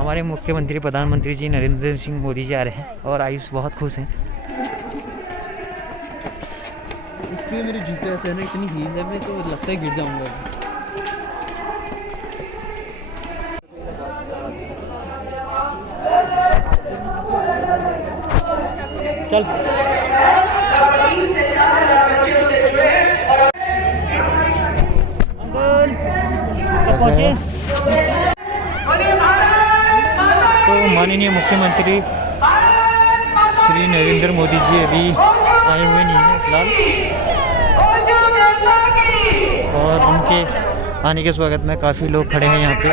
हमारे मुख्यमंत्री प्रधानमंत्री जी नरेंद्र सिंह मोदी जी आ रहे हैं और आयुष बहुत खुश हैं। इतनी मेरी जूते ऐसे है ना, इतनी हील है, मैं तो लगता है गिर जाऊंगा। चल अंकल कब पहुंचे? तो माननीय मुख्यमंत्री श्री नरेंद्र मोदी जी अभी आए हुए नहीं हैं फिलहाल, और उनके आने के स्वागत में काफ़ी लोग खड़े हैं यहाँ पे।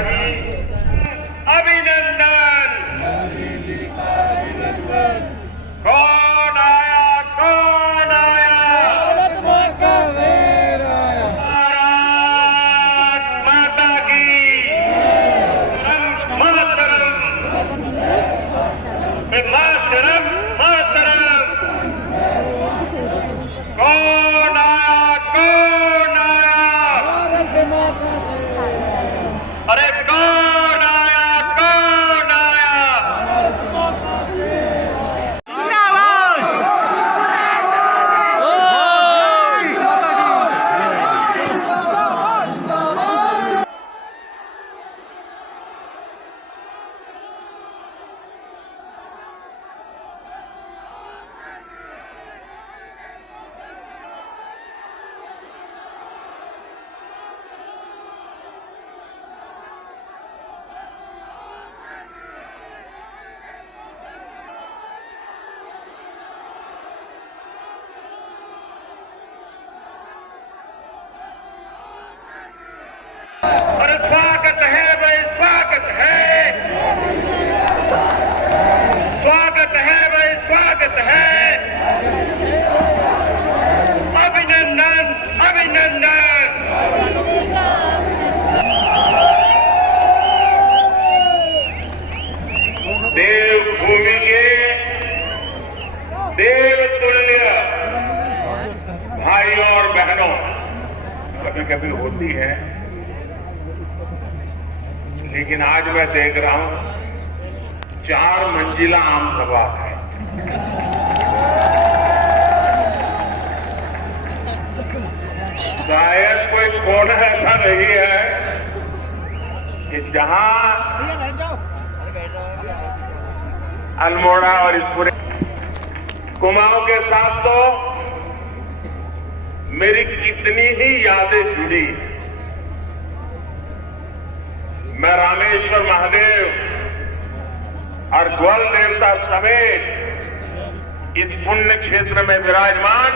स्वागत है भाई, स्वागत है, स्वागत है भाई, स्वागत है। अभिनंदन, अभिनंदन। देवभूमि के देवतुल्य भाइयों और बहनों, कभी कभी होती है, लेकिन आज मैं देख रहा हूं 4 मंजिला आम सभा है। शायद कोई कोना ऐसा नहीं है कि जहां अल्मोड़ा और इस पूरे कुमाऊं के साथ तो मेरी कितनी ही यादें जुड़ी। मैं रामेश्वर महादेव और ग्वाल देवता समेत इस पुण्य क्षेत्र में विराजमान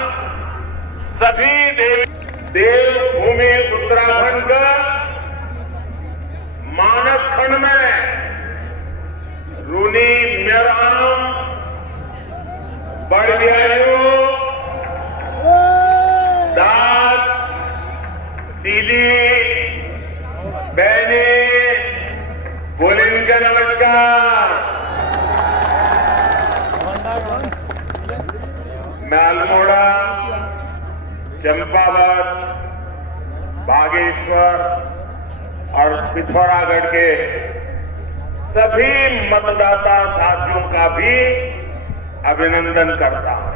सभी देवभूमि उत्तराखंड का मानस खंड में रूनी, मेराम, बड़बिहारियों, दास, दीदी, बहने, बोले इनका नमस्कार। मैं अल्मोड़ा, चंपावत, बागेश्वर और पिथौरागढ़ के सभी मतदाता साथियों का भी अभिनंदन करता हूं।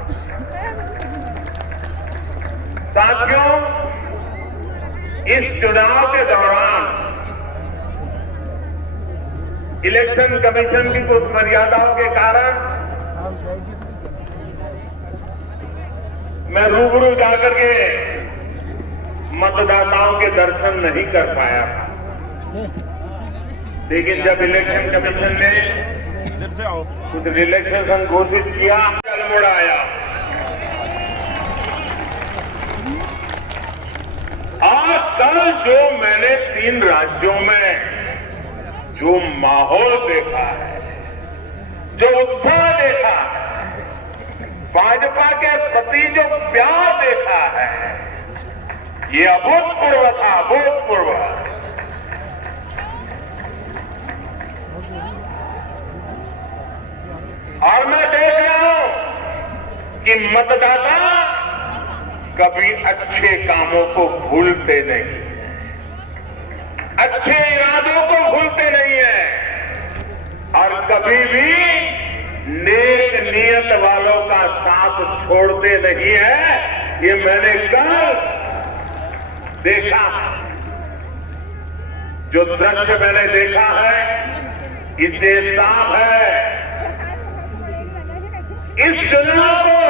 साथियों, इस चुनाव के दौरान इलेक्शन कमीशन की कुछ मर्यादाओं के कारण मैं रूबरू जाकर के मतदाताओं के दर्शन नहीं कर पाया था, लेकिन जब इलेक्शन कमीशन ने कुछ रिलैक्सेशन घोषित किया, अल्मोड़ा आया। आज कल जो मैंने 3 राज्यों में जो माहौल देखा है, जो उत्साह देखा है, भाजपा के प्रति जो प्यार देखा है, ये अभूतपूर्व था, अभूतपूर्व। और मैं देख रहा हूं कि मतदाता कभी अच्छे कामों को भूलते नहीं, अच्छे इरादों को भूलते नहीं है। कभी भी नेक नियत वालों का साथ छोड़ते नहीं है। ये मैंने कल देखा है। जो दृश्य मैंने देखा है इससे साफ है इस चुनाव को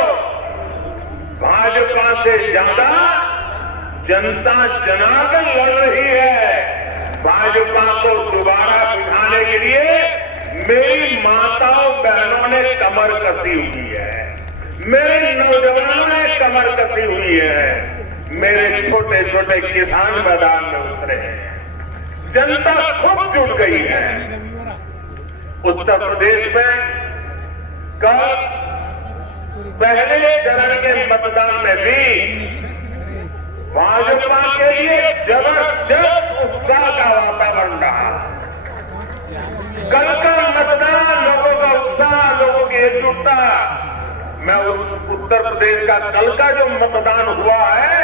भाजपा से ज्यादा जनता जनार्दन लड़ रही है। भाजपा को दोबारा बिठाने के लिए मेरी माताओं बहनों ने कमर कसी हुई है, मेरे नौजवानों ने कमर कसी हुई है, मेरे छोटे छोटे किसान मैदान में उतरे हैं। जनता खुद जुट गई है। उत्तर प्रदेश में कल पहले चरण के मतदान में भी भाजपा के लिए जबरदस्त उत्साह का वातावरण रहा। कल का मतदान, लोगों का उत्साह, लोगों की एकजुटता, मैं उत्तर प्रदेश का कल का जो मतदान हुआ है,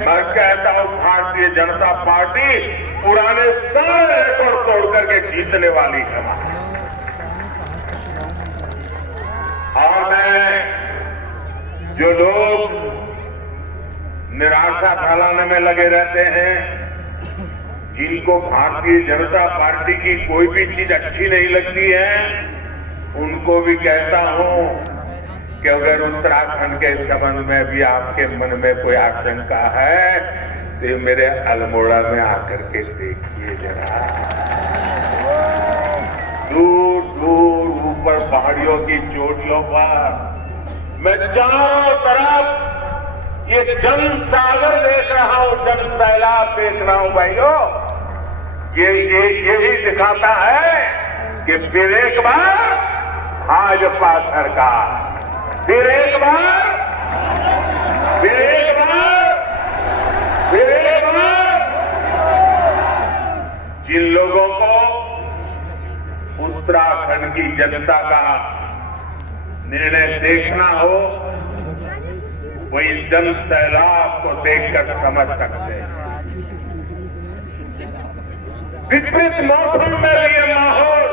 मैं कहता हूं भारतीय जनता पार्टी पुराने सारे रिकॉर्ड तोड़ करके जीतने वाली है। और मैं जो लोग निराशा फैलाने में लगे रहते हैं, जिनको भारतीय जनता पार्टी की कोई भी चीज अच्छी नहीं लगती है, उनको भी कहता हूं कि अगर उत्तराखंड के संबंध में भी आपके मन में कोई आशंका है तो मेरे अल्मोड़ा में आकर के देखिए जरा। दूर दूर ऊपर पहाड़ियों की चोटियों पर मैं चारों तरफ ये जन सागर देख रहा हूं, जन सैलाब देख रहा हूं। भाइयों, यही दिखाता है कि फिर एक बार भाजपा सरकार, फिर एक बार, फिर एक बार, फिर एक बार जिन लोगों को उत्तराखंड की जनता का निर्णय देखना हो, वही जन सैलाब को देखकर समझ सकते हैं। विपरीत मौसम में भी ये माहौल,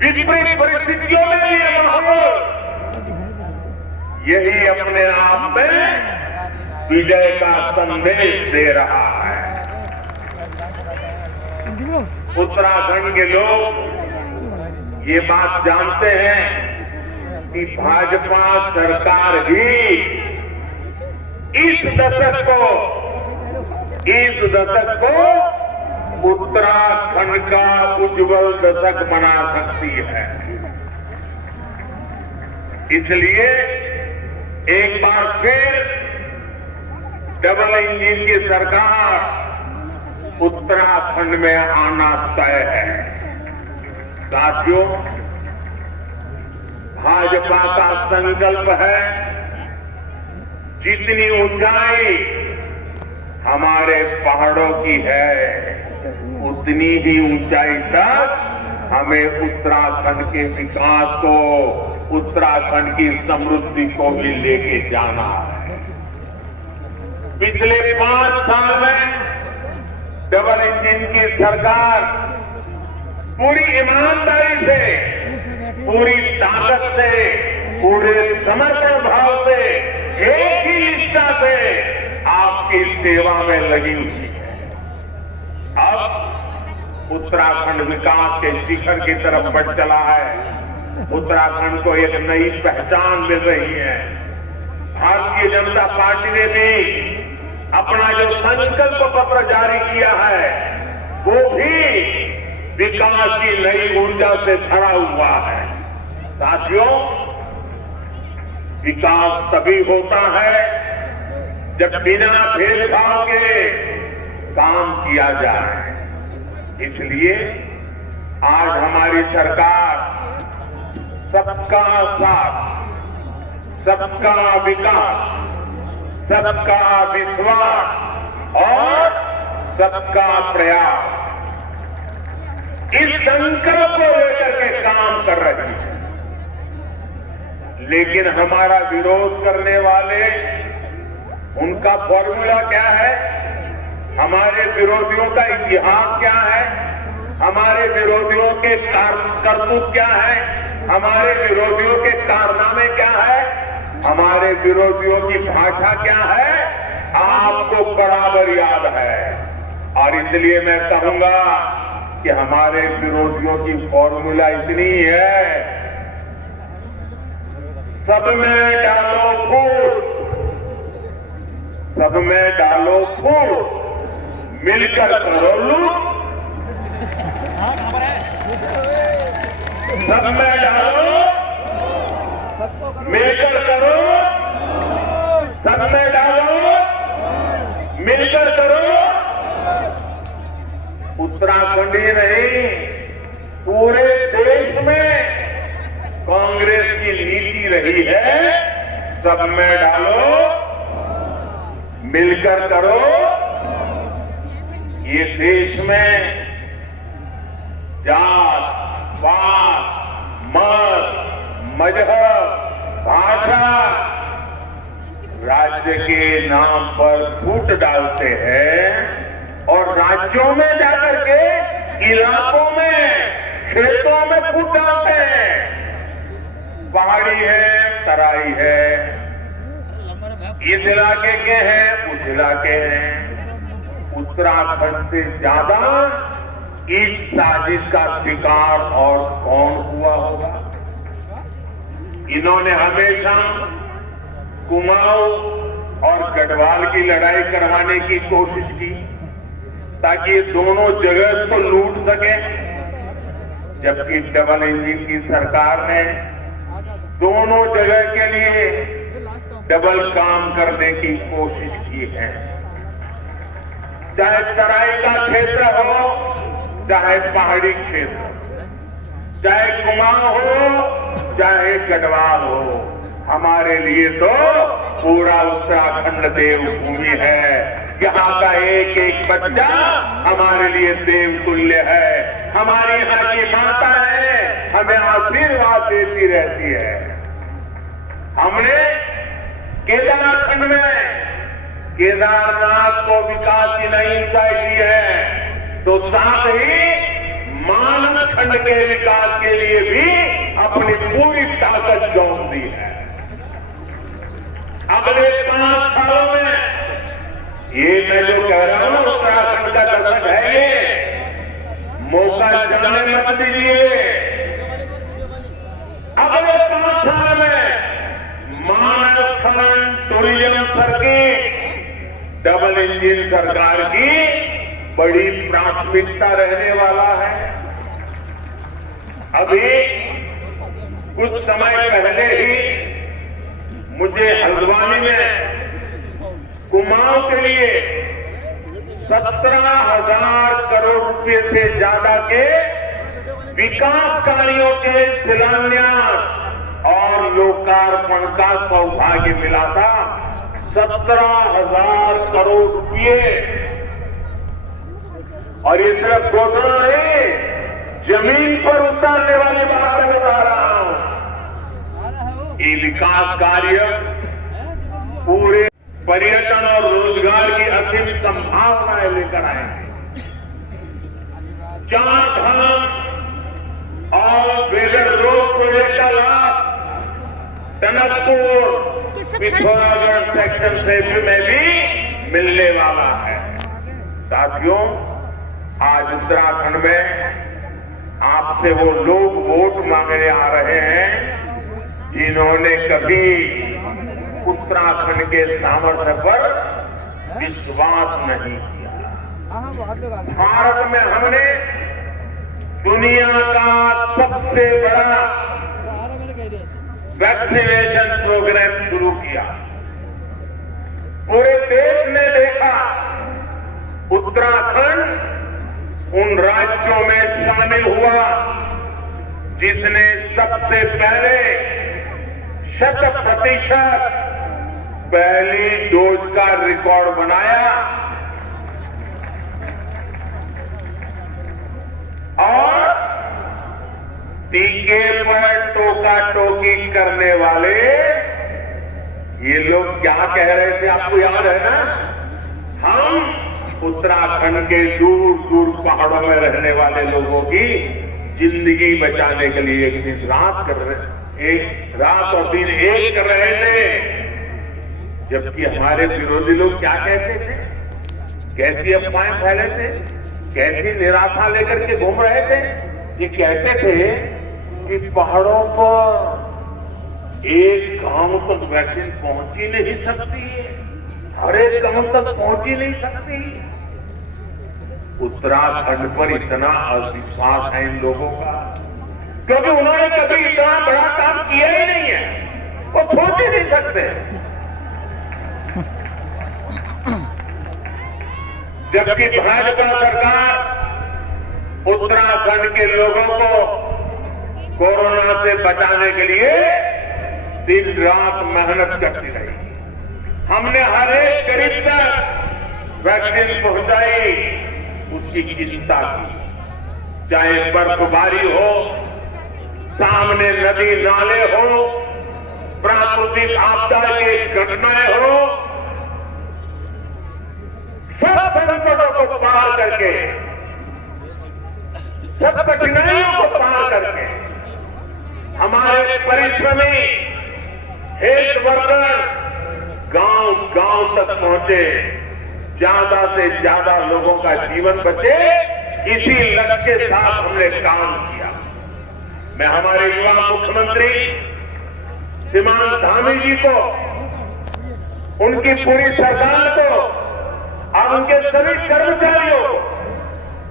विपरीत परिस्थितियों में भी ये माहौल, यही अपने आप में विजय का संदेश दे रहा है। उत्तराखंड के लोग ये बात जानते हैं कि भाजपा सरकार ही इस दशक को उत्तराखंड का उज्जवल दशक बना सकती है। इसलिए एक बार फिर डबल इंजन की सरकार उत्तराखंड में आना तय है। साथियों, भाजपा का संकल्प है जितनी ऊंचाई हमारे पहाड़ों की है, उतनी ही ऊंचाई तक हमें उत्तराखंड के विकास को, उत्तराखंड की समृद्धि को भी लेके जाना है। पिछले 5 साल में डबल इंजन की सरकार पूरी ईमानदारी से, पूरी ताकत से, पूरे समर्पण भाव से, एक ही निष्ठा से आपकी सेवा में लगी हुई है। अब उत्तराखंड विकास के शिखर की तरफ बढ़ चला है। उत्तराखंड को एक नई पहचान मिल रही है। भारतीय जनता पार्टी ने भी अपना जो संकल्प पत्र जारी किया है, वो भी विकास की नई ऊर्जा से भरा हुआ है। साथियों, विकास तभी होता है जब बिना भेदभाव के काम किया जाए। इसलिए आज हमारी सरकार सबका साथ, सबका विकास, सबका विश्वास और सबका प्रयास, इस संकल्प को लेकर के काम कर रही है। लेकिन हमारा विरोध करने वाले, उनका फॉर्मूला क्या है, हमारे विरोधियों का इतिहास क्या है, हमारे विरोधियों के करतूत क्या है, हमारे विरोधियों के कारनामे क्या है, हमारे विरोधियों की भाषा क्या है, आपको बराबर याद है। और इसलिए मैं कहूंगा कि हमारे विरोधियों की फॉर्मूला इतनी है, सब में डालो फूट, सब में डालो फूट, मिलकर करो लूट, सब में डालो मिलकर करो, सब में डालो मिलकर करो। उत्तराखंड ही नहीं, पूरे देश में कांग्रेस की नीति रही है, सब में डालो मिलकर करो। ये देश में जात पात मत मजहब भाषा राज्य के नाम पर फूट डालते हैं और राज्यों में जाकर के इलाकों में खेतों में फूट डालते हैं। पहाड़ी है, तराई है, इस इलाके के हैं, उस इलाके हैं। उत्तराखंड से ज्यादा इस साजिश का शिकार और कौन हुआ होगा? इन्होंने हमेशा कुमाऊं और गढ़वाल की लड़ाई करवाने की कोशिश की ताकि ये दोनों जगह को लूट सके, जबकि डबल इंजन की सरकार ने दोनों जगह के लिए डबल काम करने की कोशिश की है। चाहे तराई का क्षेत्र हो, चाहे पहाड़ी क्षेत्र, चाहे कुमाऊं हो, चाहे गढ़वाल हो, हमारे लिए तो पूरा उत्तराखंड देवभूमि है। यहाँ का एक एक बच्चा हमारे लिए देवतुल्य है। हमारी यहाँ की माता है, हमें आशीर्वाद देती रहती है। हमने केदारखंड में केदारनाथ को विकास की नई ऊंचाई दी है, तो साथ ही मानव खंड के विकास के लिए भी अपनी पूरी ताकत झोंक दी है। अगले 5 सालों में ये मैं जो कह रहा हूं उत्तराखंड का दशक है, ये मौका जाने मत दीजिए। अगले 5 साल में मानव खंड टूरिज्म सर्किट डबल इंजन सरकार की बड़ी प्राथमिकता रहने वाला है। अभी कुछ समय पहले ही मुझे हल्द्वानी में कुमाऊं के लिए 17,000 करोड़ रुपए से ज्यादा के विकास कार्यों के शिलान्यास और लोकार्पण का सौभाग्य मिला था। 17,000 करोड़ रुपए, और ये सिर्फ घोषणा नहीं, जमीन पर उतारने वाली बात मैं बता रहा हूं। ये विकास कार्य पूरे पर्यटन और रोजगार की असीम संभावनाएं लेकर आएंगे। 4 धाम और वेदर रोड प्रोजेक्ट का लाभ टनकपुर पिथौरागढ़ सेक्शन से में भी मिलने वाला है। साथियों, आज उत्तराखंड में आपसे वो लोग वोट मांगने आ रहे हैं जिन्होंने कभी उत्तराखंड के सामर्थ्य पर विश्वास नहीं किया। भारत में हमने दुनिया का सबसे बड़ा वैक्सीनेशन प्रोग्राम शुरू किया। पूरे देश ने देखा उत्तराखंड उन राज्यों में शामिल हुआ जिसने सबसे पहले 100% पहली डोज का रिकॉर्ड बनाया और टीके पर टोका टोकी करने वाले ये लोग क्या कह रहे थे, आपको याद है ना? हम उत्तराखंड के दूर दूर पहाड़ों में रहने वाले लोगों की जिंदगी बचाने के लिए एक दिन रात एक रात और दिन एक कर रहे थे। जबकि हमारे विरोधी लोग क्या कहते थे, कैसी अफवाहें फैले थे, कैसी निराशा लेकर के घूम रहे थे। ये कहते थे कि पहाड़ों पर एक गांव तक वैक्सीन पहुंच ही नहीं सकती है, हर एक गांव तक पहुंच ही नहीं सकती। उत्तराखंड पर इतना अविश्वास है इन लोगों का, क्योंकि उन्होंने कभी इतना बड़ा काम किया ही नहीं है, वो सोच ही नहीं सकते। जबकि भाजपा सरकार उत्तराखंड के लोगों को कोरोना से बचाने के लिए दिन रात मेहनत करती रही। हमने हर एक गरीब तक वैक्सीन पहुंचाई, उसकी चिंता की। चाहे बर्फबारी हो, सामने नदी नाले हो, प्राकृतिक आपदा की घटनाएं हो, सब संकटों को पार करके, सब कठिनाइयों को पार करके हमारे परिश्रमी हेल्थ वर्कर गांव गांव तक पहुंचे, ज्यादा से ज्यादा लोगों का जीवन बचे, इसी लक्ष्य के साथ हमने काम किया। मैं हमारे युवा मुख्यमंत्री श्रीमान धामी जी को, उनकी पूरी सरकार को और उनके सभी कर्मचारियों को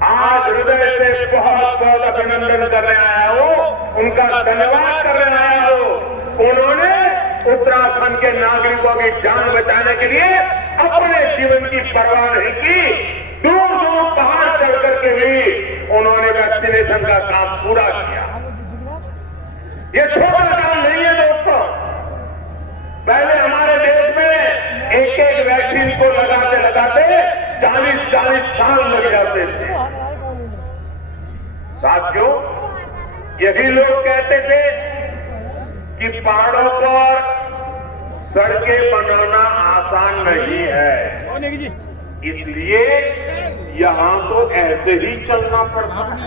आज हृदय से बहुत बहुत अभिनंदन करने आया हूं, उनका धन्यवाद करने आया हूं। उन्होंने उत्तराखंड के नागरिकों की जान बचाने के लिए अपने जीवन की परवाह नहीं की। दूर दूर पहाड़ चढ़ करके भी उन्होंने वैक्सीनेशन का काम पूरा किया। ये छोटा काम नहीं है दोस्तों। पहले हमारे देश में एक एक वैक्सीन को लगाते लगाते 40-40 साल लग जाते थे। साथियों, यही लोग कहते थे कि पहाड़ों पर सड़कें बनाना आसान नहीं है, इसलिए यहां तो ऐसे ही चलना पड़ता है।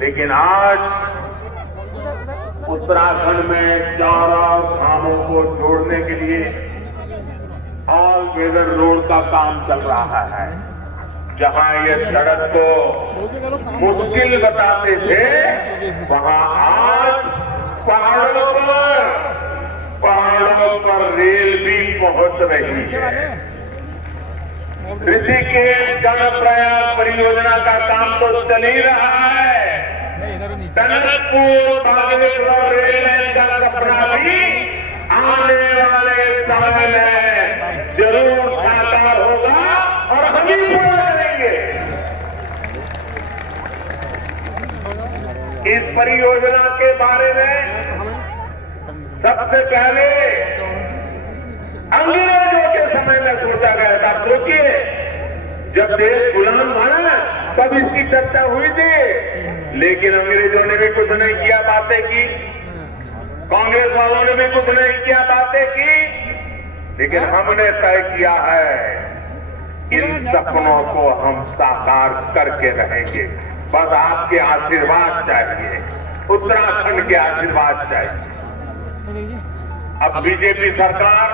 लेकिन आज उत्तराखंड में चारों धामों को जोड़ने के लिए ऑल वेदर रोड का काम चल रहा है। जहां ये सड़क को मुश्किल बताते थे, वहां आज पहाड़ों पर रेल भी पहुंच रही है। ऋषिकेश कर्णप्रयाग परियोजना का काम तो चल ही रहा है। टनकपुर बागेश्वर रेल लाइन का सपना भी आने वाले समय में जरूर साकार होगा और हम ही पूरा करेंगे। इस परियोजना के बारे में सबसे पहले अंग्रेजों के समय में सोचा गया था। सोचिए, जब देश गुलाम बना तब इसकी चर्चा हुई थी, लेकिन अंग्रेजों ने भी कुछ नहीं किया, बातें की। कांग्रेस वालों ने भी कुछ नहीं किया, बातें की। लेकिन हमने तय किया है, इन सपनों को हम साकार करके रहेंगे। बस आपके आशीर्वाद चाहिए, उत्तराखंड के आशीर्वाद चाहिए। अब बीजेपी सरकार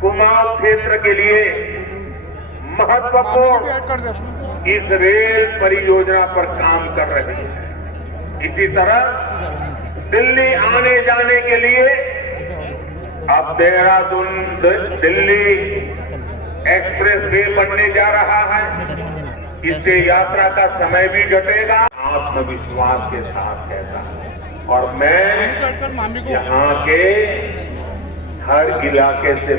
कुमाऊं क्षेत्र के लिए महत्वपूर्ण इस रेल परियोजना पर काम कर रही है। इसी तरह दिल्ली आने जाने के लिए अब देहरादून दिल्ली एक्सप्रेस वे बनने जा रहा है। इससे यात्रा का समय भी घटेगा। आत्मविश्वास के साथ कहता हूं, और मैं यहाँ के हर इलाके से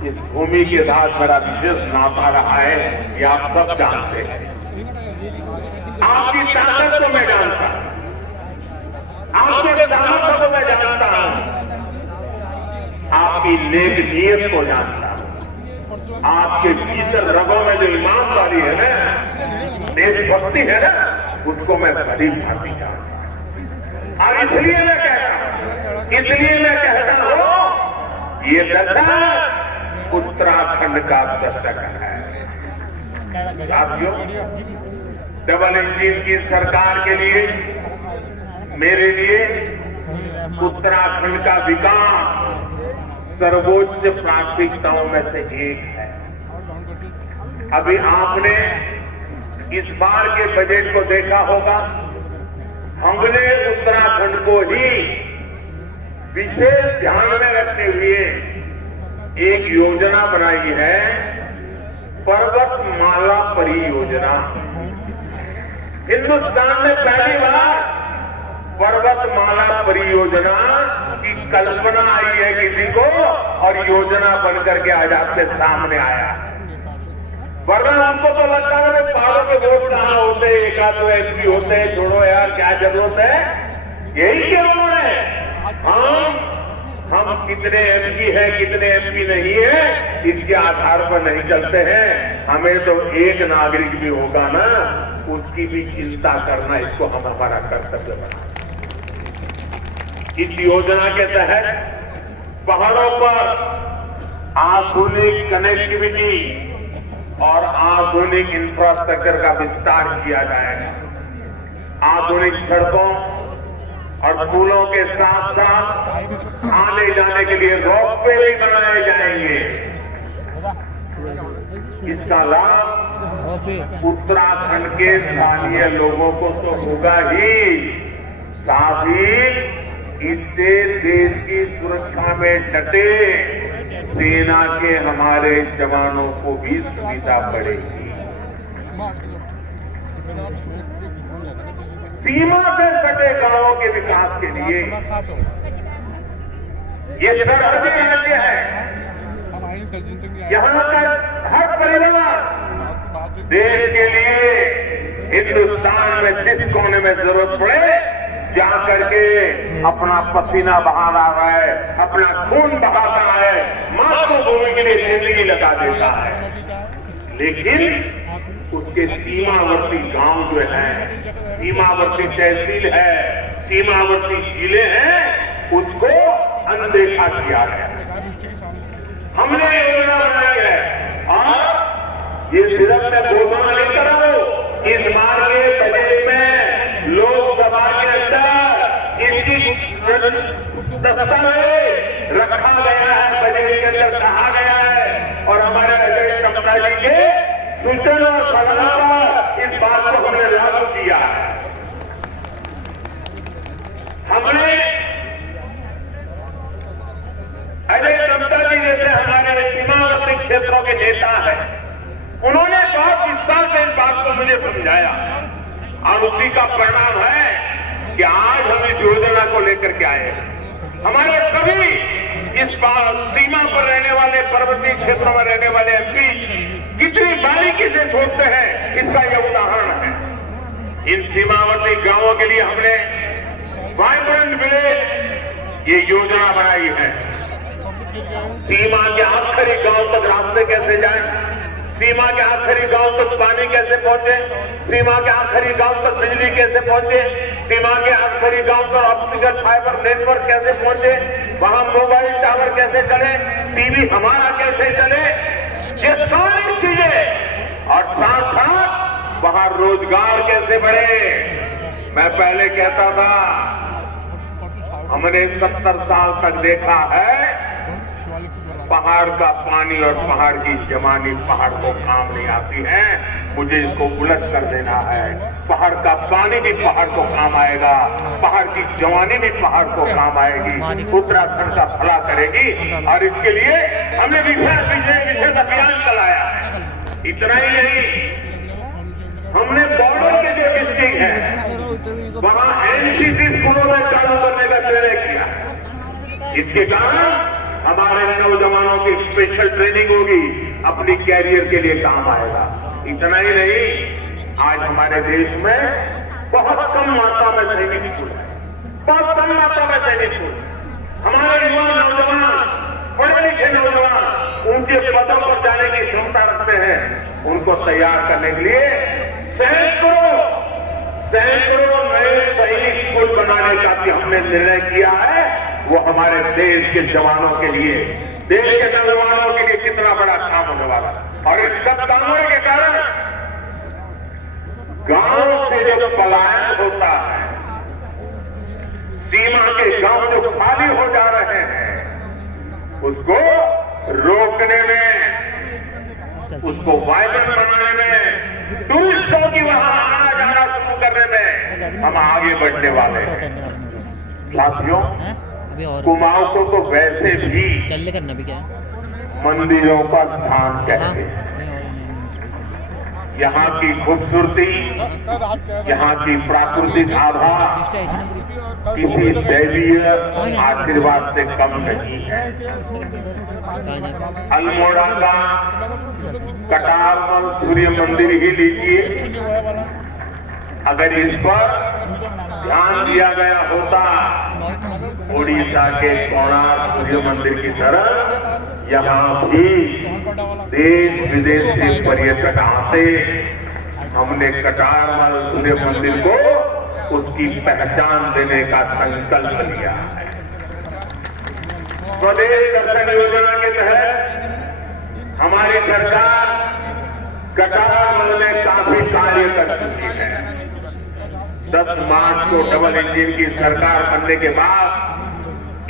इस भूमि के साथ मेरा विशेष नाता रहा है, ये आप सब जानते हैं। आपकी ताकत को मैं जानता हूं, आपके सामर्थ्य को मैं जानता हूं, आपकी नेक नीयत को जानता हूं, आपके भीतर रगों में जो ईमानदारी है ना, देशभक्ति है ना, उसको मैं भली भांति जानता हूं। और इसलिए मैं कहता हूं, ये दशा उत्तराखंड का दशक है। साथियों, डबल इंजन की सरकार के लिए, मेरे लिए उत्तराखंड का विकास सर्वोच्च प्राथमिकताओं में से एक है। अभी आपने इस बार के बजट को देखा होगा, हमने उत्तराखंड को ही विशेष ध्यान में रखते हुए एक योजना बनाई है, पर्वतमाला परियोजना। हिंदुस्तान में पहली बार पर्वतमाला परियोजना की कल्पना आई है किसी को, और योजना बनकर के आज आपके सामने आया। वरना हमको तो लगता है पहाड़ों के वोट कहां होते, एक आध तो एमपी होते हैं, छोड़ो यार क्या जरूरत है, यही क्यों है। हम कितने एमपी हैं, कितने एमपी नहीं है, इसके आधार पर नहीं चलते हैं। हमें तो एक नागरिक भी होगा ना, उसकी भी चिंता करना, इसको हम हमारा कर्तव्य बना। इस योजना के तहत पहाड़ों पर आधुनिक कनेक्टिविटी और आधुनिक इंफ्रास्ट्रक्चर का विस्तार किया जाएगा। आधुनिक सड़कों और पुलों के साथ साथ आने जाने के लिए रोपवे भी बनाए जाएंगे। इसका लाभ उत्तराखंड के स्थानीय लोगों को तो होगा ही, साथ ही इससे देश की सुरक्षा में डटे सेना के हमारे जवानों को भी सुविधा बढ़ेगी। सीमा से सटे गांवों के विकास के लिए ये सरहदी राज्य है, यहां का हर परिवार देश के लिए हिंदुस्तान में जिस कोने में जरूरत पड़े जाकर के अपना पसीना बहा रहा है, अपना खून बहाता है, मातृभूमि के लिए जिंदगी लगा देता है। लेकिन उसके सीमावर्ती गांव जो है, सीमावर्ती तहसील है, सीमावर्ती जिले हैं, उसको अनदेखा किया गया। हमने योजना बनाई है और ये सिर्फ मैं घोषणा नहीं कर रहा हूं, इस बार के बजट में लोकसभा के अंदर इसकी दस्तावेज रखा गया है, बजट के अंदर कहा गया है, और हमारे अजय टम्टा जी के सूचना और सलाह पर इस बात को हमने लागू किया है। हमने अजय टम्टा जी जैसे हमारे सीमावर्ती क्षेत्रों के नेता हैं, उन्होंने बहुत विस्तार से इस बात को मुझे समझाया, और उसी का परिणाम है कि आज हम इस योजना को लेकर के आए। हमारे सभी इस सीमा पर रहने वाले, पर्वतीय क्षेत्रों में रहने वाले एमपी कितनी बारीकी से सोचते हैं, इसका यह उदाहरण है। इन सीमावर्ती गांवों के लिए हमने वाइब्रेंट विलेज ये योजना बनाई है। सीमा के आखिरी गांव तक रास्ते कैसे जाएं, सीमा के आखिरी गांव तक पानी कैसे पहुंचे, सीमा के आखिरी गांव तक बिजली कैसे पहुंचे, सीमा के आखिरी गांव तक ऑप्टिकल फाइबर नेटवर्क कैसे पहुंचे, वहां मोबाइल टावर कैसे चले, टीवी हमारा कैसे चले, ये सारी चीजें, और साथ साथ वहां रोजगार कैसे बढ़े। मैं पहले कहता था, हमने 70 साल तक देखा है पहाड़ का पानी और पहाड़ की जवानी पहाड़ को काम नहीं आती है, मुझे इसको उलट कर देना है। पहाड़ का पानी भी पहाड़ को काम आएगा, पहाड़ की जवानी भी पहाड़ को काम आएगी, उत्तराखंड का भला करेगी। और इसके लिए हमने विशेष अभियान चलाया है। इतना ही नहीं, हमने बॉर्डर के जो डिस्ट्रिक्ट है वहां एनसीसी स्कूलों में चालू करने का निर्णय किया। इसके कारण हमारे नौजवानों की स्पेशल ट्रेनिंग होगी, अपनी कैरियर के लिए काम आएगा। इतना ही नहीं, आज हमारे देश में बहुत कम मात्रा में सैनिक स्कूल है, बहुत कम मात्रा में सैनिक स्कूल। हमारे युवा नौजवान, पढ़े लिखे नौजवान, उनके पदों पर जाने की क्षमता रखते हैं। उनको तैयार करने के लिए सैकड़ों नए सैनिक स्कूल बनाने का भी हमने निर्णय किया है। वो हमारे देश के जवानों के लिए देश के नौजवानों के लिए कितना बड़ा काम होने वाला है। और इन सब कामों के कारण गांव से जो पलायन होता है, सीमा के गांव जो खाली हो जा रहे हैं, उसको रोकने में, उसको वाइब्रेंट बनाने में, टूरिस्टों की वहां आना जाना शुरू करने में हम आगे बढ़ने वाले हैं। साथियों, अभी और कुमाऊं को तो वैसे भी चल करना भी क्या है? मंदिरों का स्थान कहते हैं। यहाँ की खूबसूरती, यहाँ की प्राकृतिक आभा किसी दैवीय आशीर्वाद से कम नहीं है। अल्मोड़ा का कटारमल सूर्य मंदिर ही लीजिए, अगर इस पर ध्यान दिया गया होता उड़ीसा के कोणार्क सूर्य मंदिर की तरह यहाँ भी देश विदेश से पर्यटक आते। हमने कटारमल सूर्य मंदिर को उसकी पहचान देने का संकल्प लिया है। स्वदेश दर्शन योजना के तहत हमारी सरकार कटारमल में काफी कार्य कर चुकी है। 10 मार्च को डबल इंजन की सरकार बनने के बाद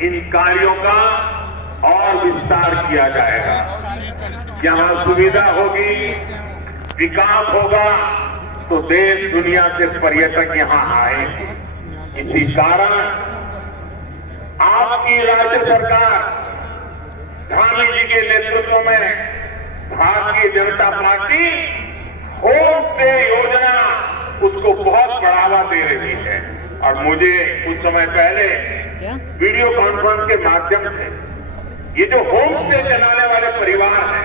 इन कार्यों का और विस्तार किया जाएगा। यहाँ सुविधा होगी, विकास होगा, तो देश दुनिया से पर्यटक यहाँ आएंगे। इसी कारण आपकी राज्य सरकार धामी जी के नेतृत्व में Bharatiya Janata party home stay योजना उसको बहुत बढ़ावा दे रही है। और मुझे कुछ समय पहले वीडियो कॉन्फ्रेंस के माध्यम से ये जो होम स्टे चलाने वाले परिवार हैं,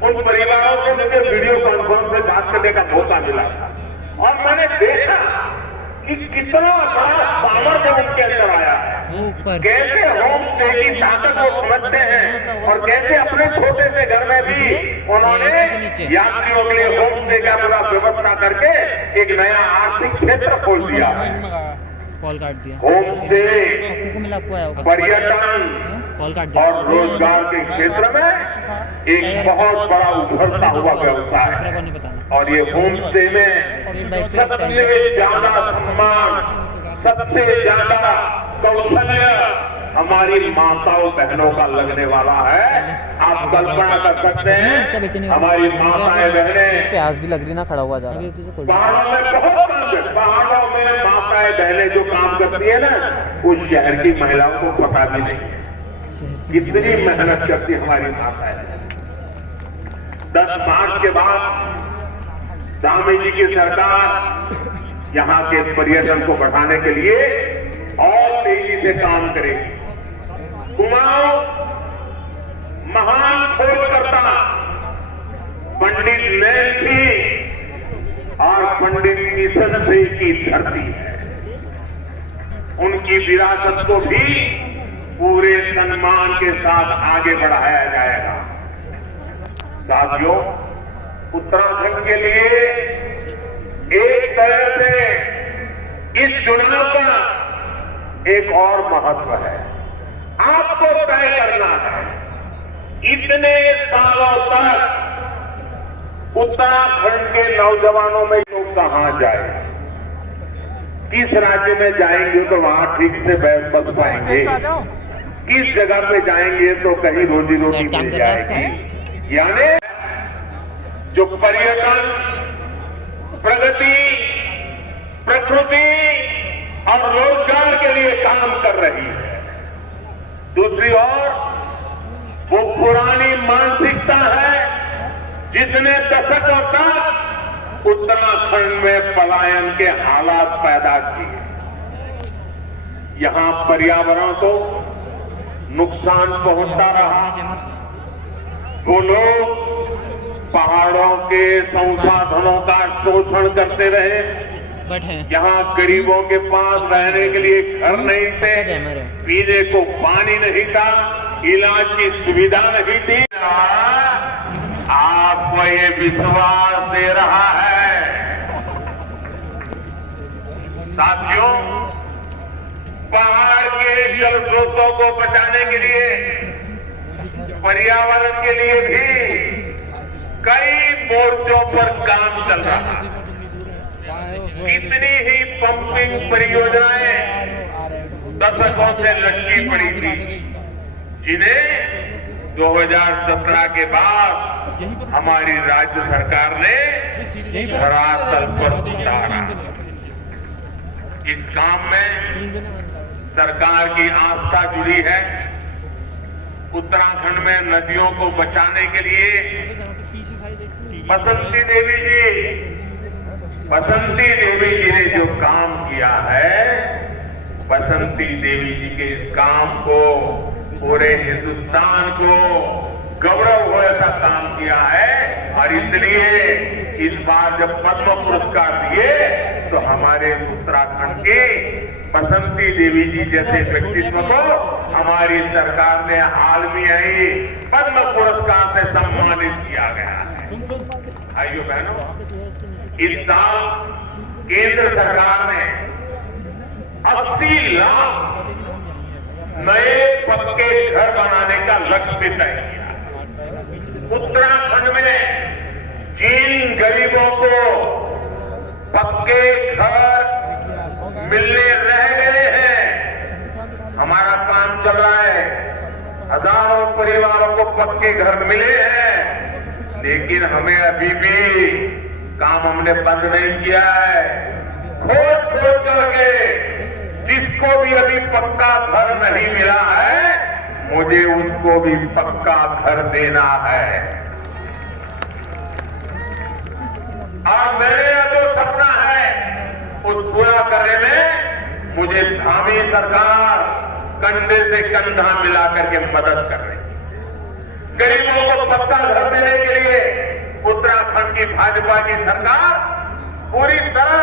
उन परिवारों से मुझे वीडियो कॉन्फ्रेंस में बात करने का मौका मिला था और मैंने देखा कि कितना बड़ा सामर्थ्य उनके अंदर आया है। कैसे होम स्टे की ताकत वो समझते हैं और कैसे अपने छोटे से घर में भी उन्होंने यात्रियों के लिए होम स्टे का पूरा व्यवस्था करके एक नया आर्थिक क्षेत्र खोल दिया है। कॉल काट दिया। होम स्टे पर्यटन कॉल काट दिया और रोजगार के क्षेत्र में एक बहुत बड़ा उभरता हुआ व्यवसाय दूसरा को है। नहीं बताना। और ये होम स्टे में सबसे ज्यादा सम्मान, सबसे ज्यादा कौशल्य हमारी माताओं बहनों का लगने वाला है। आप कल्पना कर सकते हैं, हमारी माताएं बहनें प्याज भी लग रही ना, खड़ा हुआ जा रहा है। पहाड़ों में बहुत काम है। पहाड़ों में माताएं बहनें जो काम करती है ना, उस शहर की महिलाओं को पता भी नहीं है कितनी मेहनत करती हमारी माताएं। 10 मार्च के बाद धामी जी की सरकार यहाँ के पर्यटन को बढ़ाने के लिए और तेजी से काम करेगी। कुमाऊं महान खोजकर्ता पंडित नैन्सी और पंडित किशन सिंह की धरती है। उनकी विरासत को भी पूरे सम्मान के साथ आगे बढ़ाया जाएगा। साथियों, उत्तराखंड के लिए एक तरह से इस चुनाव का एक और महत्व है। आपको तय करना है इतने सालों तक उत्तराखंड के नौजवानों में लोग कहां जाए, किस राज्य में जाएंगे तो वहां ठीक से बस पाएंगे, किस जगह पे जाएंगे तो कहीं रोजी रोटी मिल जाएगी। यानी जो पर्यटन, प्रगति, प्रकृति और रोजगार के लिए काम कर रही है, दूसरी ओर वो पुरानी मानसिकता है जिसने दशकों तक उत्तराखंड में पलायन के हालात पैदा किए। यहां पर्यावरण को नुकसान पहुंचता रहा। वो लोग पहाड़ों के संसाधनों का शोषण करते रहे। यहाँ गरीबों के पास रहने के लिए घर नहीं थे, पीने को पानी नहीं था, इलाज की सुविधा नहीं थी। आपको ये विश्वास दे रहा है साथियों, पहाड़ के जल स्रोतों को बचाने के लिए पर्यावरण के लिए भी कई मोर्चों पर काम चल रहा है। कितनी ही पंपिंग परियोजनाएं दशकों से लटकी पड़ी थी, जिन्हें 2017 के बाद हमारी राज्य सरकार ने धरातल पर उतारा। इस काम में सरकार की आस्था जुड़ी है। उत्तराखंड में नदियों को बचाने के लिए बसंती देवी जी ने जो काम किया है, बसंती देवी जी के इस काम को पूरे हिंदुस्तान को गौरव हो ऐसा काम किया है। और इसलिए इस बार जब पद्म पुरस्कार दिए तो हमारे उत्तराखंड के बसंती देवी जी जैसे व्यक्तित्व को हमारी सरकार ने हाल में ही पद्म पुरस्कार से सम्मानित किया गया है। भाइयों बहनों, इस साल केंद्र सरकार ने 80 लाख नए पक्के घर बनाने का लक्ष्य तय किया। उत्तराखंड में जिन गरीबों को पक्के घर मिलने रह गए हैं, हमारा काम चल रहा है। हजारों परिवारों को पक्के घर मिले हैं, लेकिन हमें अभी भी काम हमने बंद नहीं किया है। खोज करके जिसको भी अभी पक्का घर नहीं मिला है, मुझे उसको भी पक्का घर देना है। और मेरे जो सपना है उस पूरा करने में मुझे धामी सरकार कंधे से कंधा मिलाकर के मदद कर रही। गरीबों को पक्का घर देने के लिए उत्तराखंड की भाजपा की सरकार पूरी तरह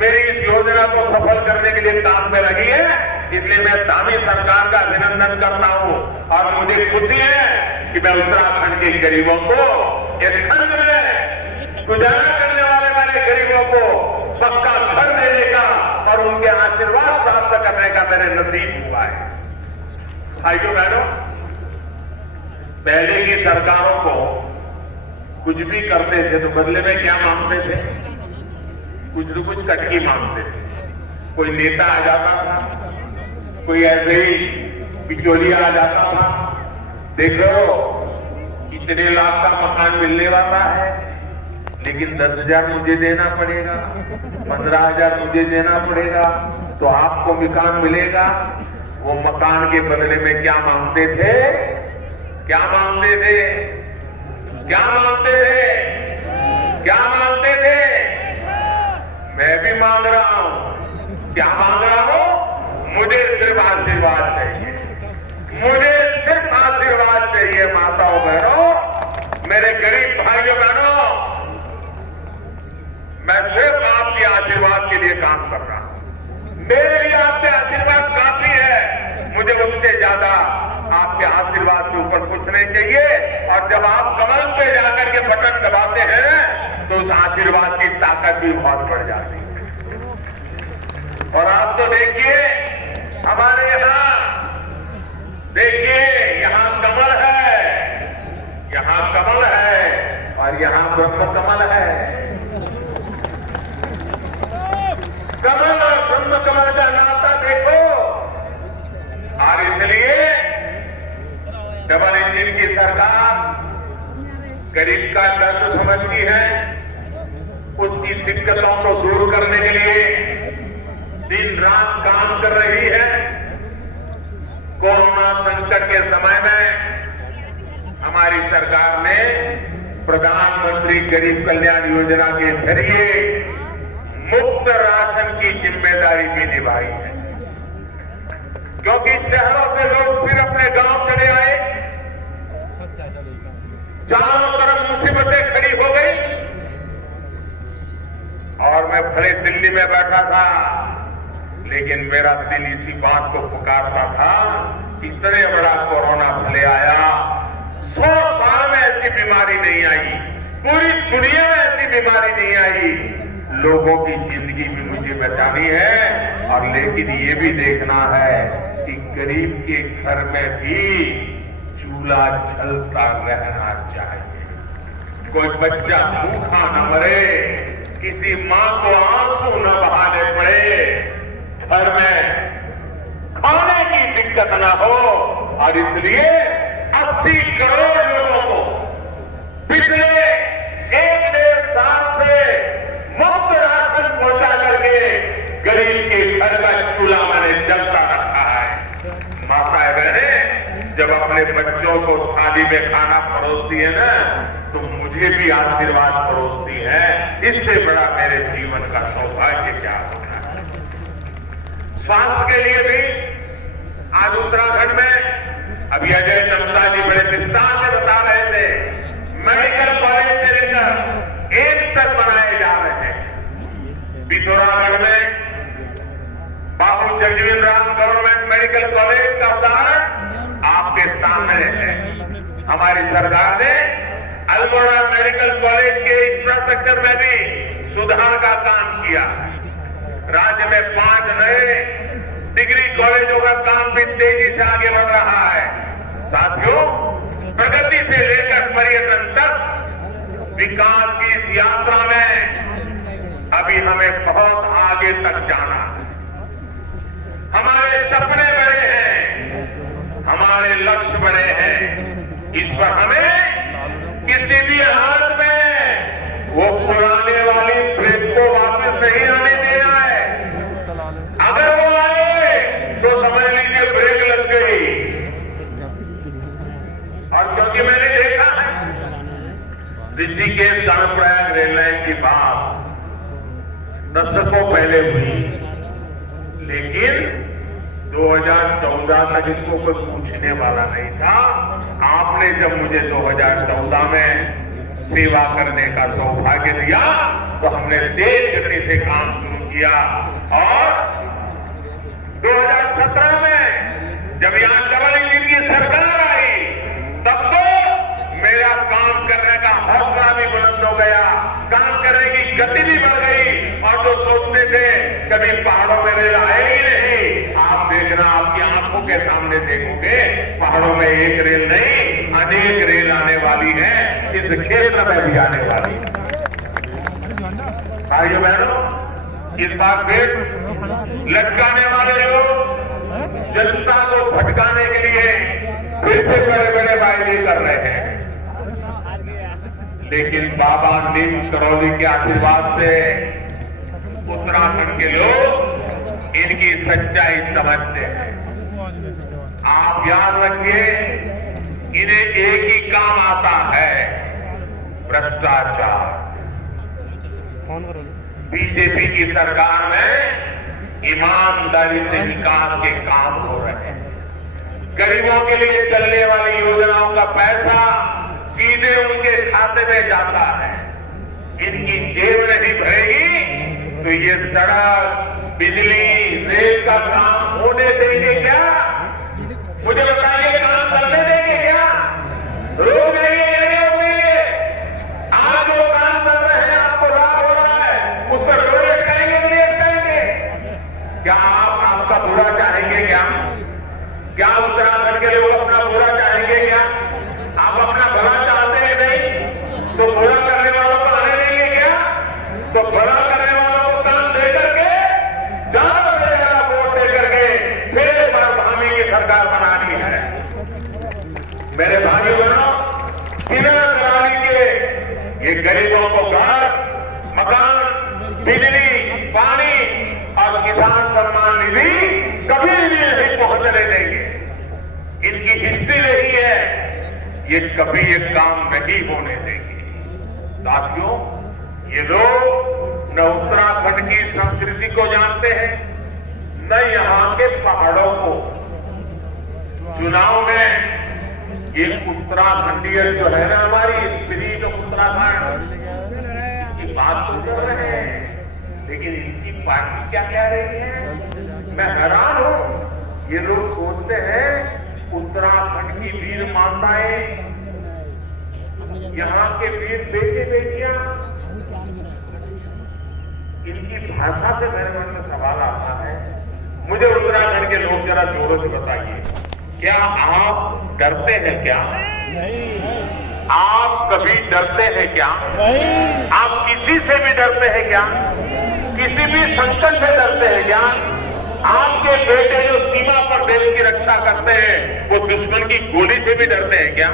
मेरी इस योजना को सफल करने के लिए काम में लगी है। इसलिए मैं धामी सरकार का अभिनंदन करता हूं और मुझे खुशी है कि मैं उत्तराखंड के गरीबों को इस खंड में गुजारा करने वाले मेरे गरीबों को पक्का घर देने का और उनके आशीर्वाद प्राप्त करने का मेरे नसीब हुआ है। भाइयों बहनों, पहले की सरकारों को कुछ भी करते थे तो बदले में क्या मांगते थे? कुछ न कुछ कटकी मांगते थे। कोई नेता आ जाता था, कोई ऐसे ही बिचौलिया आ जाता था, देख रहे हो इतने लाख का मकान मिलने वाला है, लेकिन 10,000 मुझे देना पड़ेगा, 15,000 मुझे देना पड़ेगा तो आपको मकान मिलेगा। वो मकान के बदले में क्या मांगते थे? क्या मांगते थे? क्या मांगते थे? क्या मांगते थे? मैं भी मांग रहा हूं। क्या मांग रहा हूं? मुझे सिर्फ आशीर्वाद चाहिए, मुझे सिर्फ आशीर्वाद चाहिए। माताओं बहनों, मेरे गरीब भाइयों बहनों, मैं सिर्फ आपके आशीर्वाद के लिए काम कर रहा हूं। मेरे लिए आपके आशीर्वाद काफी है, मुझे उससे ज्यादा आपके आशीर्वाद से ऊपर कुछ नहीं चाहिए। और जब आप कमल पे जाकर के बटन दबाते हैं तो उस आशीर्वाद की ताकत भी बहुत बढ़ जाती है। और आप तो देखिए हमारे यहां, देखिए यहां कमल है, यहां कमल है और यहां ब्रह्म कमल है। कमल और ब्रह्म कमल का नाता देखो। और इसलिए डबल इंजन की सरकार गरीब का दर्द समझती है, उसकी दिक्कतों को दूर करने के लिए दिन रात काम कर रही है। कोरोना संकट के समय में हमारी सरकार ने प्रधानमंत्री गरीब कल्याण योजना के जरिए मुफ्त राशन की जिम्मेदारी भी निभाई है, क्योंकि शहरों से लोग फिर अपने गांव चले आए, चारों तरफ मुसीबतें खड़ी हो गई और मैं भले दिल्ली में बैठा था, लेकिन मेरा दिल इसी बात को पुकारता था, इतने बड़ा कोरोना भले आया, 100 साल में ऐसी बीमारी नहीं आई, पूरी दुनिया में ऐसी बीमारी नहीं आई। लोगों की जिंदगी भी मुझे बचानी है और लेकिन ये भी देखना है कि गरीब के घर में भी चूल्हा जलता रहना चाहिए, कोई बच्चा भूखा न मरे, किसी माँ को आंसू न बहाने पड़े, घर में खाने की दिक्कत न हो। और इसलिए 80 करोड़ लोगों को पिछले 1-1.5 साल से मुफ्त राशन पहुंचा करके गरीब के घर का चूल्हा मैंने जलता रखा है। माता बहने जब अपने बच्चों को थाली में खाना परोसती है ना, तो मुझे भी आशीर्वाद परोसती है। इससे बड़ा मेरे जीवन का सौभाग्य क्या होता है। स्वास्थ्य के लिए भी आज उत्तराखंड में अभी अजय टम्टा जी बड़े विस्तार से बता रहे थे, मेडिकल कॉलेज से लेकर एम्स तक बनाए जा रहे हैं। पिथौरागढ़ में Babu Jagjivan Ram government medical college का उदाहरण आपके सामने है। हमारी सरकार ने अल्मोड़ा मेडिकल कॉलेज के इंफ्रास्ट्रक्चर में भी सुधार का काम किया। राज्य में 5 नए डिग्री कॉलेजों का काम भी तेजी से आगे बढ़ रहा है। साथियों, प्रगति से लेकर पर्यटन तक विकास की इस यात्रा में अभी हमें बहुत आगे तक जाना है। हमारे सपने बड़े हैं, हमारे लक्ष्य बड़े हैं। इस पर हमें किसी भी हालत में वो पुराने वाली ब्रेक को वापस नहीं आने देना है। अगर वो आए तो समझ लीजिए ब्रेक लग गई। और क्योंकि मैंने देखा है ऋषिकेश कर्णप्रयाग रेल लाइन की बात दशकों पहले हुई, लेकिन 2014 तक इसको कोई पूछने वाला नहीं था। आपने जब मुझे 2014 में सेवा करने का सौभाग्य दिया तो हमने तेज गति से काम शुरू किया। और 2017 में जब यहां डबल इंजन की सरकार आई, तब तो मेरा काम करने का हौसला भी बुलंद हो गया, काम करने की गति भी बढ़ गई। और जो सोचते थे कभी पहाड़ों में रेल आएगी नहीं, आप देखना, आपकी आंखों के सामने देखोगे पहाड़ों में एक रेल नहीं, अनेक रेल आने वाली है। इस क्षेत्र में भी आने वाली है। भाइयों बहनों, इस बार फिर लटकाने वाले लोग जनता को भटकाने के लिए फिर से बड़े बड़े वायदे कर रहे हैं, लेकिन बाबा नीम करौली के आशीर्वाद से उत्तराखंड के लोग इनकी सच्चाई समझते हैं। आप याद रखिए, इन्हें एक ही काम आता है, भ्रष्टाचार। बीजेपी की सरकार में ईमानदारी से विकास के काम हो रहे हैं। गरीबों के लिए चलने वाली योजनाओं का पैसा सीधे उनके खाते में जाता है। इनकी जेब नहीं भरेगी तो ये सड़क, बिजली, रेल का काम होने देंगे क्या? मुझे बताइए, काम करने देंगे क्या? रोक देंगे या नहीं रोक देंगे? आज जो काम कर रहे हैं, आपको लाभ हो रहा है, उस पर रोक अटकाएंगे कि नहीं अटकाएंगे? क्या आप आपका बुरा चाहेंगे क्या? क्या उत्तराखंड के लोग अपना बुरा चाहेंगे क्या? आप अपना भला चाहते हैं नहीं तो बुरा करने वालों को आने देंगे क्या? तो भला करने वालों को काम दे करके, ज्यादा से ज्यादा वोट दे करके फिर भामी की सरकार बनानी है। मेरे भाइयों बहनों, बिना कराने के ये गरीबों को घर, मकान, बिजली, पानी और किसान सम्मान निधि कभी भी नहीं पहुंचने देंगे। इनकी हिस्ट्री रही है, ये कभी ये काम नहीं होने देंगे। साथियों, ये लोग न उत्तराखंड की संस्कृति को जानते हैं, न यहाँ के पहाड़ों को। चुनाव में ये उत्तराखंडीय जो है ना, हमारी स्पिरिट ऑफ उत्तराखंड, इसकी बात तो कर रहे हैं, लेकिन इनकी पार्टी क्या कह रही है? मैं हैरान हूं। ये लोग सोचते हैं उत्तराखंड की वीर माताएं, यहाँ के वीर बेटे बेटियां, इनकी भाषा से मेरे मन में सवाल आता है। मुझे उत्तराखंड के लोग जरा जोरों से बताइए, क्या आप डरते हैं क्या? आप कभी डरते हैं क्या? आप किसी से भी डरते हैं क्या? किसी भी संकट से डरते हैं क्या? आपके बेटे जो सीमा पर देश की रक्षा करते हैं वो दुश्मन की गोली से भी डरते हैं क्या?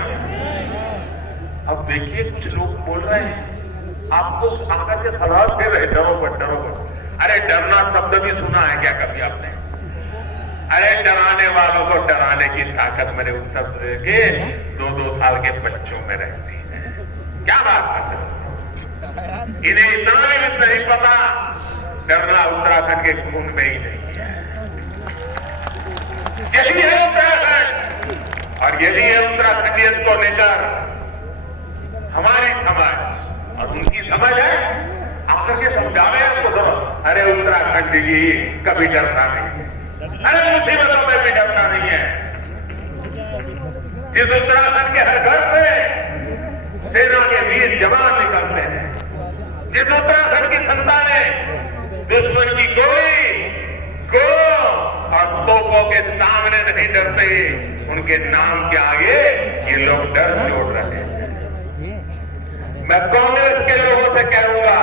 अब देखिए कुछ लोग बोल रहे हैं, आपको आकर के सलाह दे रहे, डरो मत डरो मत। अरे डरना शब्द भी सुना है क्या कभी आपने? अरे डराने वालों को डराने की ताकत मेरे उत्तर प्रदेश के 2-2 साल के बच्चों में रहती है। क्या बात करते हैं? इन्हें इतना भी नहीं पता डरना उत्तराखंड के खून में ही नहीं है। यही है उत्तराखंड और यही है उत्तराखंडियत को लेकर हमारी समझ और उनकी समझ है। आकर के समझावे आपको तो, अरे उत्तराखंड जी कभी डरना नहीं, अरे मुसीबतों में भी डरना नहीं है। जिस उत्तराखंड के हर घर से सेना के वीर जवान निकलते हैं, जिस उत्तराखंड की संतानें दुश्मन की गोली और तोपों के सामने नहीं डरते, उनके नाम के आगे ये लोग डर जोड़ रहे हैं। मैं कांग्रेस के लोगों से कहूंगा,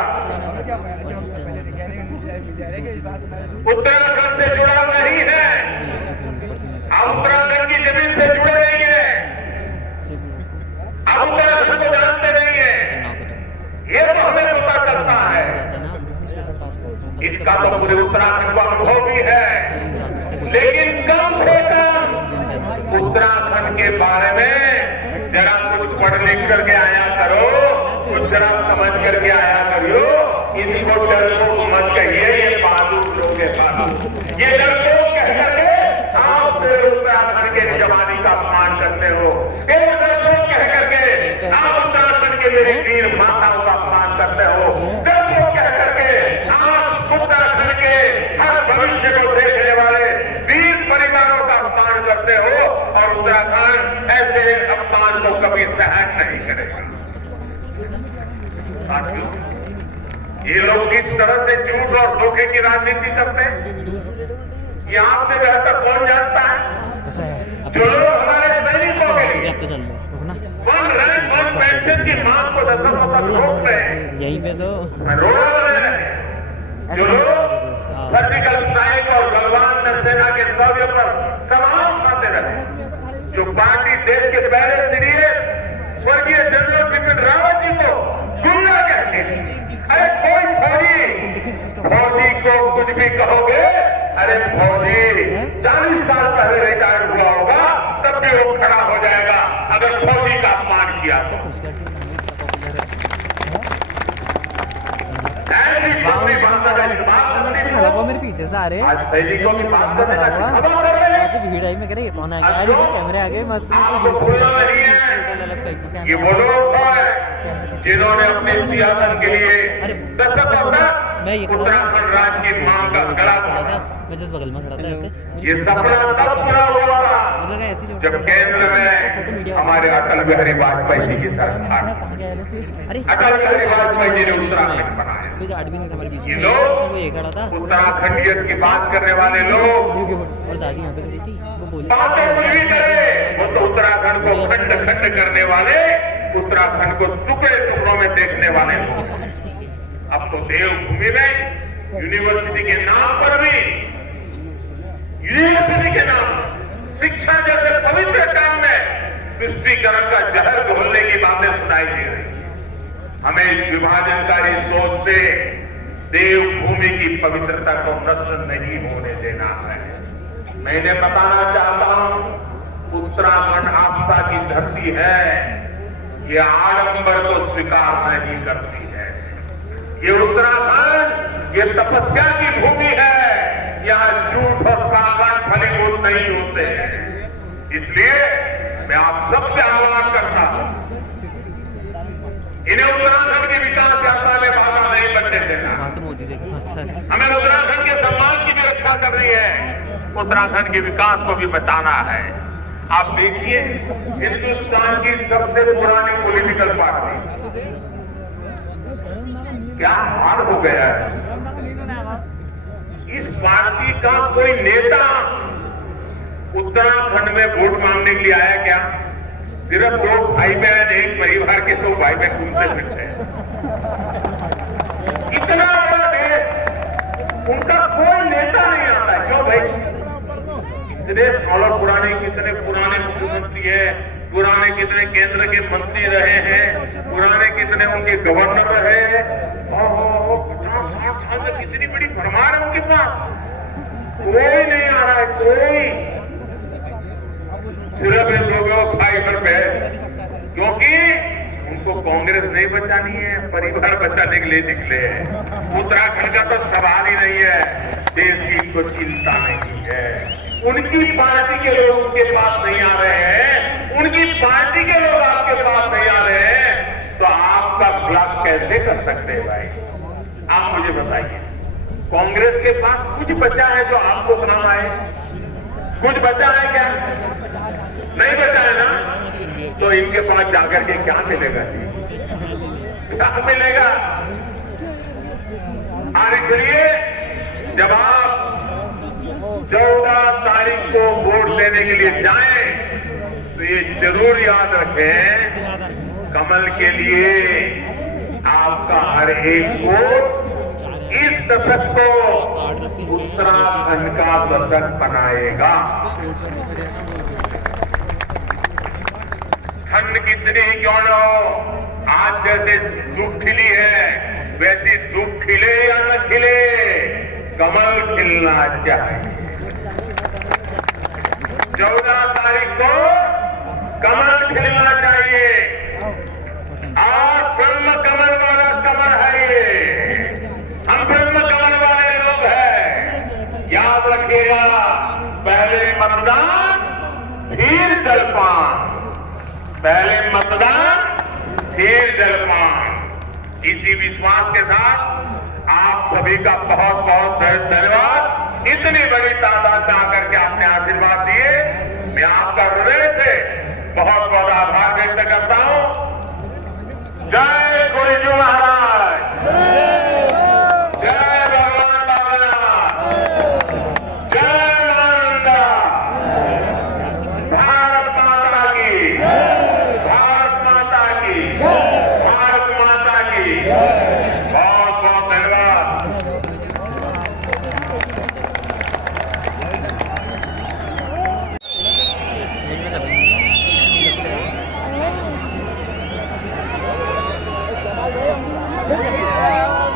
उत्तराखंड से जुड़ाव नहीं है, आप उत्तराखंड की जमीन से जुड़े नहीं है, आप उत्तराखंड को जानते नहीं है, ये तो हमें पता चलता है। इसका तो पूरे उत्तराखंड को अनुभव भी है, लेकिन कम से कम उत्तराखंड के बारे में जरा कुछ पढ़ लिख करके आया करो, कुछ जरा समझ करके आया करो। इनको डरपोक मत कहिए, ये बहादुर लोग के साथ ये डरपोक कह करके आप उत्तराखंड के जवानी का अपमान करते हो। ये डरपोक कह करके आप उत्तराखंड के मेरे वीर माताओं का अपमान करते हो। डरपोक कह करके आप उत्तराखंड के हर भविष्य को देखने वाले वीर परिवारों का अपमान करते हो और उत्तराखंड ऐसे अपमान को कभी सहन नहीं करेगा। ये लोग किस तरह से झूठ और धोखे की राजनीति करते हैं ये आपसे बेहतर कौन जानता है। जो लोग हमारे सैनिकों के लिए वन रैंक वन पेंशन की मांग को दशकों तक रोक रहे हैं, यहीं पे तो रोड़ा बने रहे, जो लोग सर्जिकल स्ट्राइक और गलवान नौसेना के शौर्य पर सवाल उठाते रहे, जो पार्टी देश के पहले सीडीएस स्वर्गीय जनरल बिपिन रावत जी को गुंडा कहते हैं। अरे कोई फौजी को कुछ भी कहोगे, अरे फौजी 40 साल पहले रिटायर हुआ होगा तब भी वो खड़ा हो जाएगा अगर फौजी का अपमान किया तो। मेरे पीछे से आ रहे आज सैनिकों की बात करने का भीड़ आई में करे कौन आ गया, अरे कैमरे आ गए मस्त। आपको भूलना नहीं है, ये वो लोग हैं जिन्होंने अपने सियासत के लिए दशकों तक उत्तराखंड राज्य की मांग का गला दबाया। मैं जिस बगल में खड़ा था ऐसे, ये सपना तब पूरा हुआ था जब केंद्र में हमारे अटल बिहारी वाजपेयी जी की सरकार, अटल बिहारी वाजपेयी जी ने उत्तराखंड बनाया। ये लोग उत्तराखंडियत की बात करने वाले लोग और दादी यहाँ पे खड़ी थी, वो बोली बातें कुछ भी करे, वो तो उत्तराखंड को खंड खंड करने वाले, उत्तराखंड को टुकड़े टुकड़ों में देखने वाले लोग। अब तो देवभूमि में यूनिवर्सिटी के नाम पर भी, यूनिवर्सिटी के नाम शिक्षा जैसे पवित्र काम में तुष्टीकरण का जहर घोलने की बातें सुनाई दे रही। हमें इस विभाजनकारी सोच से देवभूमि की पवित्रता को नष्ट नहीं होने देना है। मैं इन्हें बताना चाहता हूं, उत्तराखंड आस्था की धरती है, ये आडंबर को स्वीकार नहीं करती है। ये उत्तराखंड ये तपस्या की भूमि है, यहाँ झूठ और काकड़ फलीभूत नहीं होते हैं। इसलिए मैं आप सबसे आह्वान करता हूं, इन्हें उत्तराखंड के विकास यात्रा में बाधा नहीं बनने देना। हमें उत्तराखंड के सम्मान की भी रक्षा करनी है, उत्तराखंड के विकास को भी बचाना है। आप देखिए, हिंदुस्तान की सबसे पुरानी पॉलिटिकल पार्टी क्या हाल हो गया है। इस पार्टी का कोई नेता उत्तराखंड में वोट मांगने के लिए आया क्या? सिर्फ 2 भाई बहन एक परिवार के 2 भाई बहन घूमते फिरते हैं। इतना बड़ा देश, उनका कोई नेता नहीं आता। क्यों भाई? कितने सालों पुराने मुख्यमंत्री है, पुराने कितने केंद्र के मंत्री रहे हैं, पुराने कितने उनके गवर्नर रहे हैं। 50-60 साल में कितनी बड़ी भरमार है उनके पास। कोई नहीं आ रहा है, कोई। सिर्फ इन लोगों को फाइबर पे, क्योंकि उनको कांग्रेस नहीं बचानी है, परिवार बचाने के लिए निकले हैं। उत्तराखंड का तो सवाल ही नहीं है, देश की कोई चिंता नहीं है। उनकी पार्टी के लोग उनके पास नहीं आ रहे हैं, उनकी पार्टी के लोग आपके पास नहीं आ रहे हैं, तो आपका ब्लॉक कैसे कर सकते हैं भाई? आप मुझे बताइए, कांग्रेस के पास कुछ बचा है जो आपको काम आए? कुछ बचा है क्या? नहीं बचा है ना? तो इनके पास जाकर के क्या मिलेगा जी? क्या मिलेगा? और इसलिए जब आप 14 तारीख को वोट देने के लिए जाएं, तो ये जरूर याद रखें, कमल के लिए आपका हर एक वोट इस दशक को उत्तराखंड का दशक बनाएगा। ठंड कितनी ही क्यों न हो, आज जैसे धूप खिली है, वैसी धूप खिले या न खिले, कमल खिलना चाहिए। 14 तारीख को कमल खिलना चाहिए। और फिल्म कमल वाला कमल है ये, हम फिल्म कमल वाले लोग हैं। याद रखिएगा, पहले मतदान फिर जलपान, पहले मतदान फिर जलपान। इसी विश्वास के साथ आप सभी का बहुत बहुत धन्यवाद। इतनी बड़ी तादाद से आकर के आपने आशीर्वाद दिए, मैं आपका हृदय से बहुत बहुत आभार व्यक्त करता हूं।